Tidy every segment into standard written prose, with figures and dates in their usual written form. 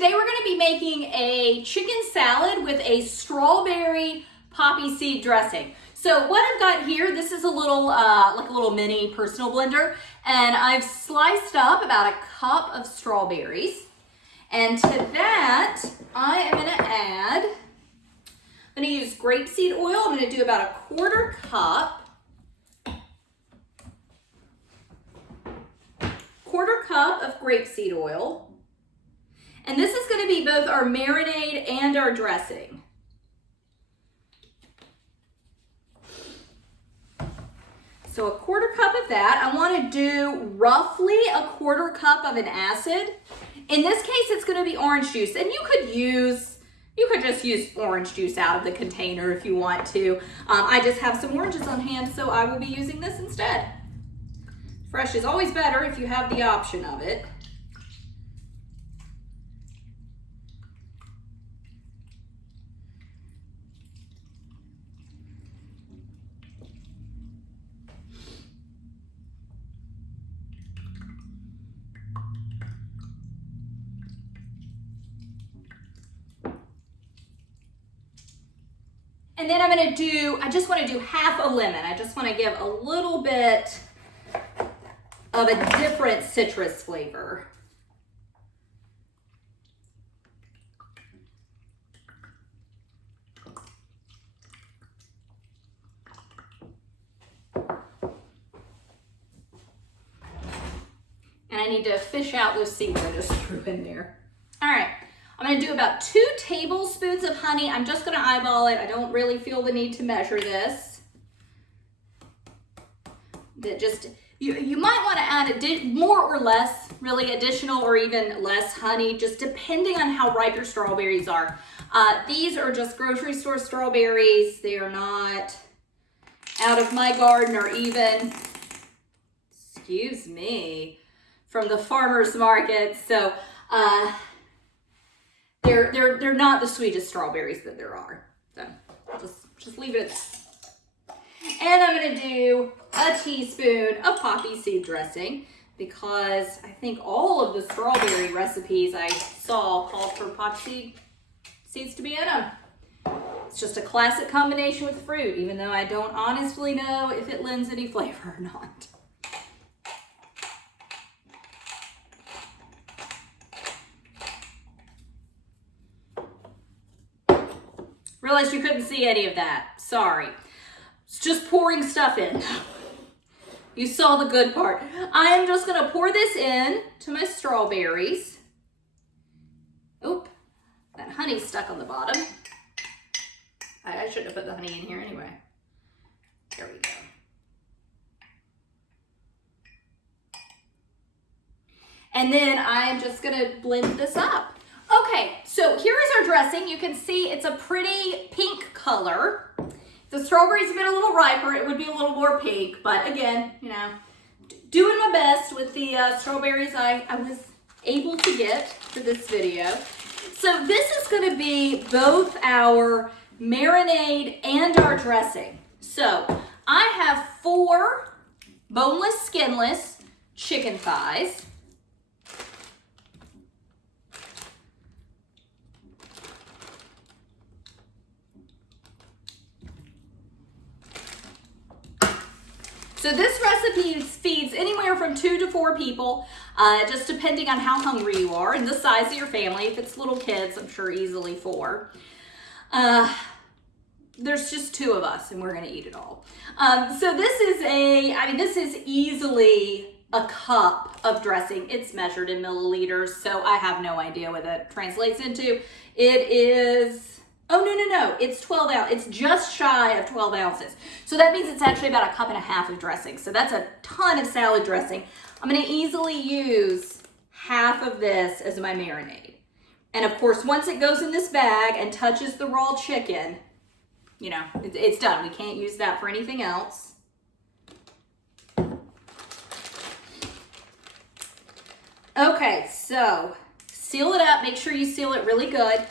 today we're going to be making a chicken salad with a strawberry poppy seed dressing. So what I've got here, this is a little, like a little mini personal blender, and I've sliced up about a cup of strawberries. And to that, I am going to add, I'm going to use grapeseed oil. I'm going to do about a quarter cup. Quarter cup of grapeseed oil. And this is going to be both our marinade and our dressing. So a quarter cup of that. I want to do roughly a quarter cup of an acid. In this case, it's going to be orange juice. And you could just use orange juice out of the container if you want to. I just have some oranges on hand, so I will be using this instead. Fresh is always better if you have the option of it. And then I just want to do half a lemon. I just want to give a little bit of a different citrus flavor. And I need to fish out those seeds I just threw in there. All right. I'm going to do about 2 tablespoons of honey. I'm just going to eyeball it. I don't really feel the need to measure this. You might want to add more or less, really additional or even less honey, just depending on how ripe your strawberries are. These are just grocery store strawberries. They are not out of my garden or even, excuse me, from the farmer's market. So, they're not the sweetest strawberries that there are. So just leave it at that. And I'm going to do a teaspoon of poppy seed dressing because I think all of the strawberry recipes I saw called for poppy seeds to be in them. It's just a classic combination with fruit, even though I don't honestly know if it lends any flavor or not. Realized you couldn't see any of that. Sorry. It's just pouring stuff in. You saw the good part. I am just going to pour this in to my strawberries. Oop, that honey's stuck on the bottom. I shouldn't have put the honey in here anyway. There we go. And then I'm just going to blend this up. Okay, so here is our dressing. You can see it's a pretty pink color. If the strawberries have been a little riper, it would be a little more pink. But again, you know, doing my best with the strawberries I was able to get for this video. So this is going to be both our marinade and our dressing. So I have 4 boneless, skinless chicken thighs. So this recipe feeds anywhere from 2 to 4 people, just depending on how hungry you are and the size of your family. If it's little kids, I'm sure easily 4. There's just 2 of us and we're gonna eat it all. So this is easily a cup of dressing. It's measured in milliliters, so I have no idea what that translates into. It is, oh, no, it's 12 ounces. It's just shy of 12 ounces. So that means it's actually about a cup and a half of dressing. So that's a ton of salad dressing. I'm gonna easily use half of this as my marinade. And of course, once it goes in this bag and touches the raw chicken, you know, it's done. We can't use that for anything else. Okay, so seal it up. Make sure you seal it really good.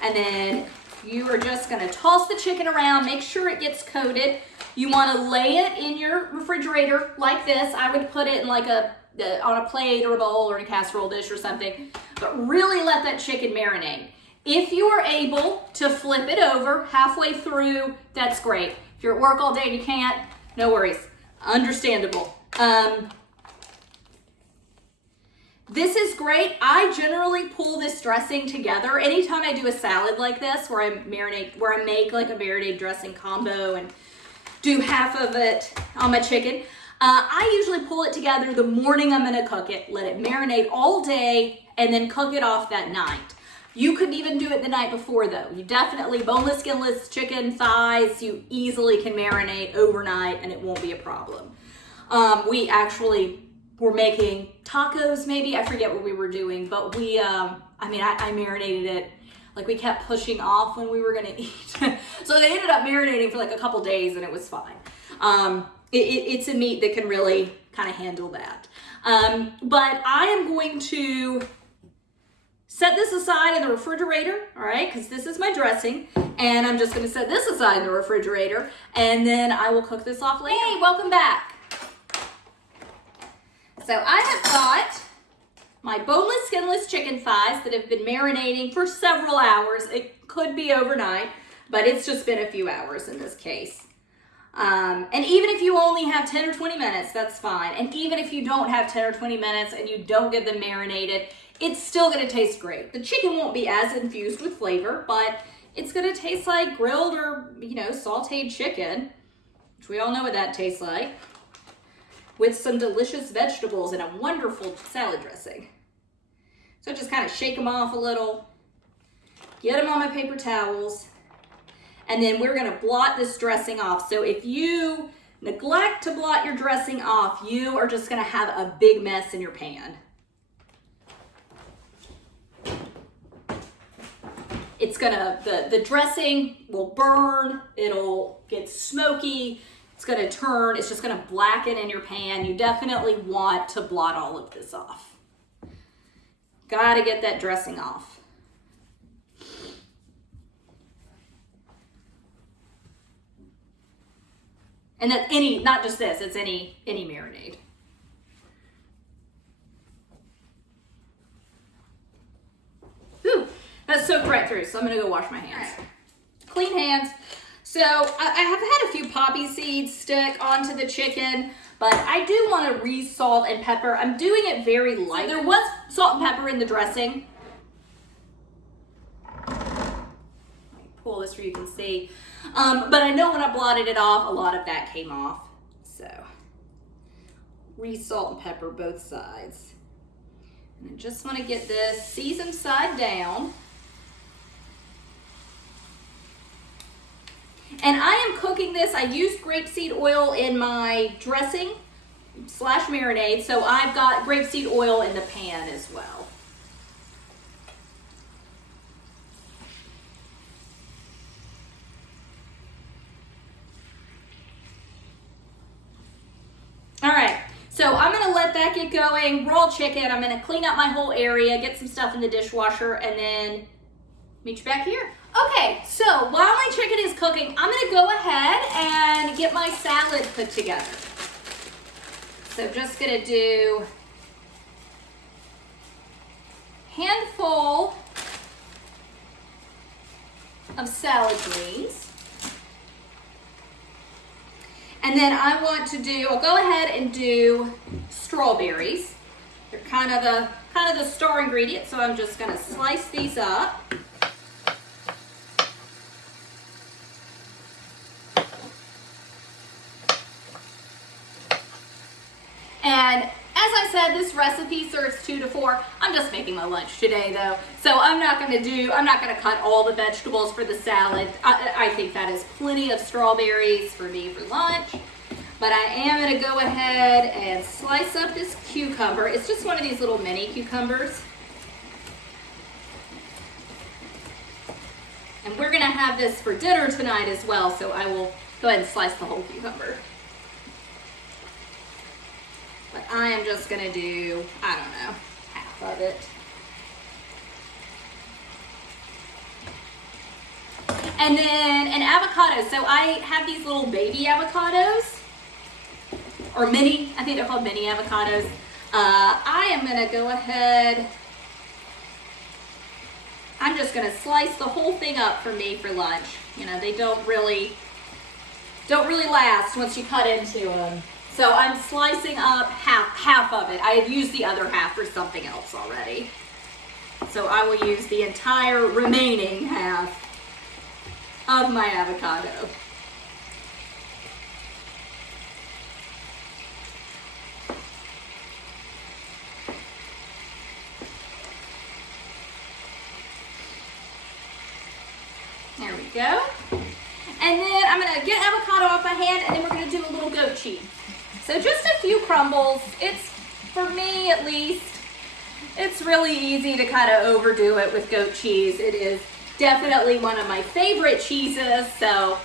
And then you are just going to toss the chicken around. Make sure it gets coated. You want to lay it in your refrigerator like this. I would put it in like on a plate or a bowl or in a casserole dish or something. but really let that chicken marinate. If you are able to flip it over halfway through, that's great. If you're at work all day and you can't, no worries. Understandable. This is great. I generally pull this dressing together anytime I do a salad like this, where I make like a marinade dressing combo and do half of it on my chicken. I usually pull it together the morning I'm gonna cook it, let it marinate all day, and then cook it off that night. You could even do it the night before though. You definitely, boneless, skinless chicken thighs, you easily can marinate overnight and it won't be a problem. We actually were making tacos maybe, I forget what we were doing, but I marinated it, like we kept pushing off when we were gonna eat. So they ended up marinating for like a couple days and it was fine. It's a meat that can really kind of handle that. But I am going to set this aside in the refrigerator, all right, because this is my dressing, and I'm just gonna set this aside in the refrigerator, and then I will cook this off later. Hey, welcome back. So I have got my boneless, skinless chicken thighs that have been marinating for several hours. It could be overnight, but it's just been a few hours in this case. And even if you only have 10 or 20 minutes, that's fine. And even if you don't have 10 or 20 minutes and you don't get them marinated, it's still gonna taste great. The chicken won't be as infused with flavor, but it's gonna taste like grilled or, sauteed chicken, which we all know what that tastes like, with some delicious vegetables and a wonderful salad dressing. So just kind of shake them off a little, get them on my paper towels, and then we're gonna blot this dressing off. So if you neglect to blot your dressing off, you are just gonna have a big mess in your pan. It's gonna, the dressing will burn, it'll get smoky, it's just gonna blacken in your pan. You definitely want to blot all of this off. Gotta get that dressing off. And that's not just this, it's any marinade. Ooh, that soaked right through, so I'm gonna go wash my hands. Right. Clean hands. So I have had a few poppy seeds stick onto the chicken, but I do want to re-salt and pepper. I'm doing it very light. So there was salt and pepper in the dressing. Let me pull this so you can see. But I know when I blotted it off, a lot of that came off. So re-salt and pepper both sides. And I just want to get this seasoned side down. And I am cooking this, I used grapeseed oil in my dressing / marinade, so I've got grapeseed oil in the pan as well. All right, so I'm gonna let that get going. Raw chicken, I'm gonna clean up my whole area, get some stuff in the dishwasher, and then meet you back here. Okay, so while my chicken is cooking, I'm gonna go ahead and get my salad put together. So just gonna do a handful of salad greens. And then I'll go ahead and do strawberries. They're kind of the star ingredient, so I'm just gonna slice these up. And as I said, this recipe serves 2 to 4. I'm just making my lunch today though. So I'm not gonna cut all the vegetables for the salad. I think that is plenty of strawberries for me for lunch. But I am gonna go ahead and slice up this cucumber. It's just one of these little mini cucumbers. And we're gonna have this for dinner tonight as well, so I will go ahead and slice the whole cucumber. But I am just gonna do, I don't know, half of it. And then an avocado. So I have these little baby avocados, or mini, I think they're called mini avocados. I am gonna go ahead I'm just gonna slice the whole thing up for me for lunch. You know, they don't really last once you cut into them. So I'm slicing up half of it. I had used the other half for something else already. So I will use the entire remaining half of my avocado. There we go. And then I'm gonna get avocado off my hand, and then we're gonna do a little goat cheese. So just a few crumbles. It's, for me at least, it's really easy to kind of overdo it with goat cheese. It is definitely one of my favorite cheeses, so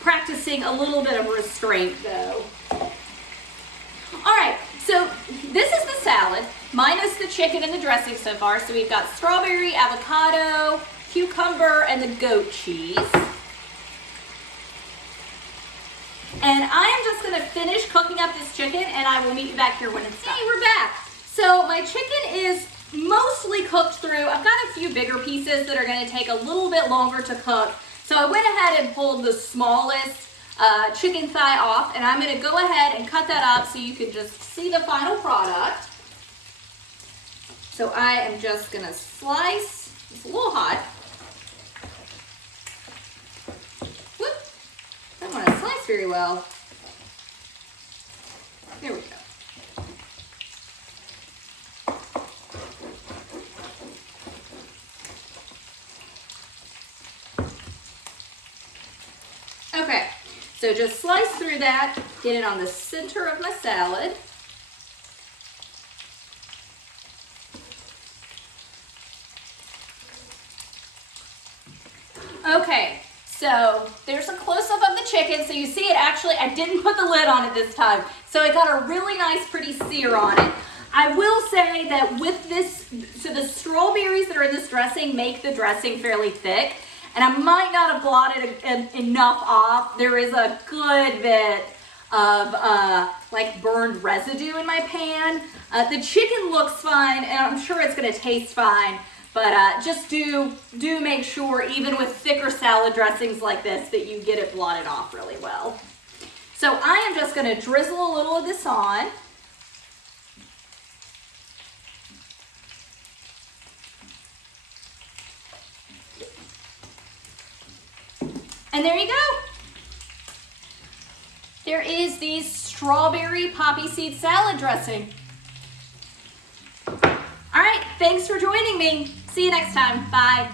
practicing a little bit of restraint though. All right, so this is the salad, minus the chicken and the dressing so far. So we've got strawberry, avocado, cucumber, and the goat cheese. And I am just gonna finish cooking up this chicken, and I will meet you back here when it's done. Hey, we're back. So my chicken is mostly cooked through. I've got a few bigger pieces that are gonna take a little bit longer to cook. So I went ahead and pulled the smallest chicken thigh off, and I'm gonna go ahead and cut that up so you can just see the final product. So I am just gonna slice, it's a little hot. Whoop, I don't wanna slice very well. There we go. Okay, so just slice through that, get it on the center of my salad. Okay, so there's a close-up of the chicken. So you see it actually, I didn't put the lid on it this time. So it got a really nice, pretty sear on it. I will say that with this, so the strawberries that are in this dressing make the dressing fairly thick. And I might not have blotted enough off. There is a good bit of like burned residue in my pan. The chicken looks fine, and I'm sure it's gonna taste fine. But just do make sure, even with thicker salad dressings like this, that you get it blotted off really well. So I am just gonna drizzle a little of this on. And there you go. There is the strawberry poppy seed salad dressing. All right, thanks for joining me. See you next time. Bye.